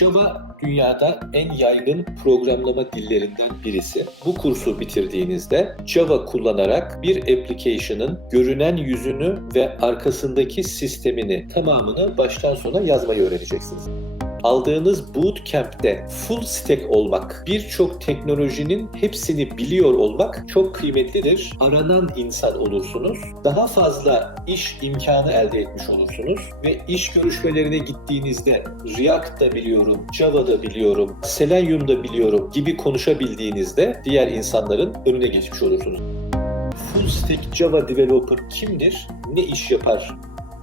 Java dünyada en yaygın programlama dillerinden birisi. Bu kursu bitirdiğinizde Java kullanarak bir application'ın görünen yüzünü ve arkasındaki sistemini tamamını baştan sona yazmayı öğreneceksiniz. Aldığınız bootcamp'te full stack olmak, birçok teknolojinin hepsini biliyor olmak çok kıymetlidir. Aranan insan olursunuz. Daha fazla iş imkanı elde etmiş olursunuz ve iş görüşmelerine gittiğinizde React da biliyorum, Java da biliyorum, Selenium da biliyorum gibi konuşabildiğinizde diğer insanların önüne geçmiş olursunuz. Full stack Java developer kimdir? Ne iş yapar?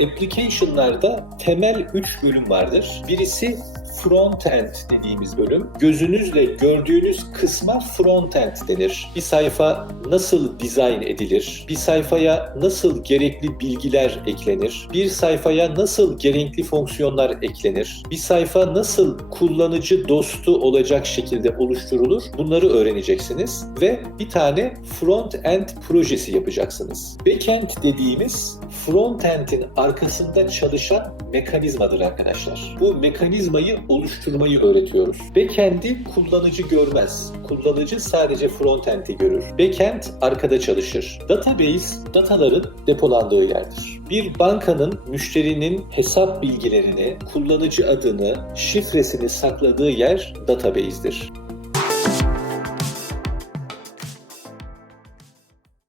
Application'larda temel 3 bölüm vardır. Birisi front-end dediğimiz bölüm. Gözünüzle gördüğünüz kısma front-end denir. Bir sayfa nasıl dizayn edilir? Bir sayfaya nasıl gerekli bilgiler eklenir? Bir sayfaya nasıl gerekli fonksiyonlar eklenir? Bir sayfa nasıl kullanıcı dostu olacak şekilde oluşturulur? Bunları öğreneceksiniz ve bir tane front-end projesi yapacaksınız. Backend dediğimiz front-end'in arkasında çalışan mekanizmadır arkadaşlar. Bu mekanizmayı oluşturmayı öğretiyoruz. Backend'i kullanıcı görmez. Kullanıcı sadece frontend'i görür. Backend arkada çalışır. Database, dataların depolandığı yerdir. Bir bankanın müşterinin hesap bilgilerini, kullanıcı adını, şifresini sakladığı yer database'dir.